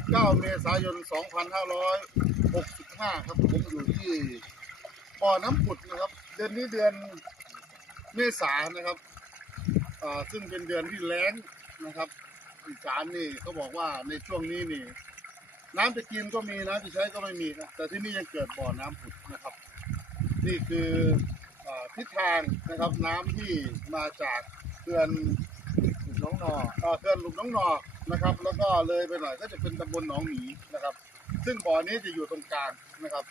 19 เมษายน 2565 ครับ ผมอยู่ที่บ่อน้ำผุดนะครับ เดือนนี้เดือนเมษานะครับซึ่งเป็นเดือนที่แล้งนะครับอีสานนี่เขาบอกว่าในช่วงนี้นี่น้ำจะกินก็มีน้ำจะใช้ก็ไม่มีครับแต่ที่นี่ยังเกิดบ่อน้ำผุดนะครับ นี่คืออทิศทางนะครับน้ำที่มาจากเขื่อน หน้องนอเอ่อเขื่อนหลุมน้องนอนะครับ แล้วก็เลยไปหน่อยก็จะเป็นตำบลหนองหมีนะครับ ซึ่งบ่อนี้จะอยู่ตรงกลางนะครับ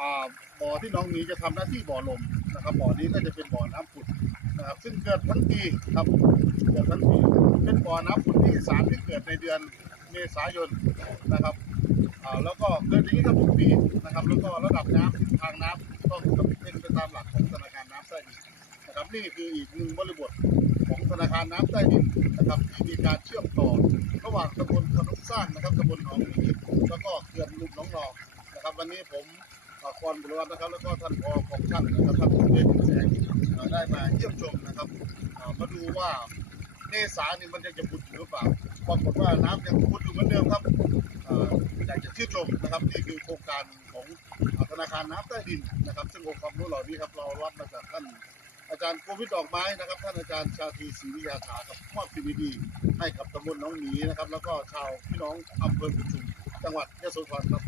อ่าบ่อที่หนองหมีจะทำหน้าที่บ่อลมนะครับบ่อนี้ก็จะเป็นบ่อน้ำผุดนะครับ ซึ่งเกิดทั้งปีครับเกิดทั้งปีเป็นบ่อน้ำผุดที่สามที่เกิดในเดือนเมษายนนะครับ อ่าแล้วก็เกิดอย่างนี้ครับทุกปีนะครับแล้วก็ระดับน้ำทิศทางน้ำต้องเป็นไปตามหลักของธนาคารน้ำใต้ดินนะครับนี่คืออีกหนึ่งบริบท ของธนาคารน้ำใต้ดินนะครับที่มีการเชื่อมต่อ ระหว่างตำบลขนมสร้างนะครับตำบลหนองมีแล้วก็เขื่อนลุมน้องหนองนะครับวันนี้ผมอ่ากรบุรวัฒน์นะครับแล้วก็ท่านพอของท่านนะครับท่านผู้เล่นแสงได้มาเยี่ยมชมนะครับมาดูว่าเมษานี่มันยังจะพุดอยู่หรือเปล่าปรากฏว่าน้ำยังพุดอยู่เหมือนเดิมครับอยากจะชื่นชมนะครับนี่คือโครงการของธนาคารน้ำใต้ดินนะครับ ซึ่งองค์ความรู้เหล่านี้ครับเรารับมาจากท่าน อาจารย์โควิดดอกไม้นะครับ ท่านอาจารย์ชาตรีศรีวิยาถากับมอบสิ่งดีๆให้กับตำบลน้องหมีนะครับ แล้วก็ชาวพี่น้องอำเภอกุชุมจังหวัดยะโสธรครับ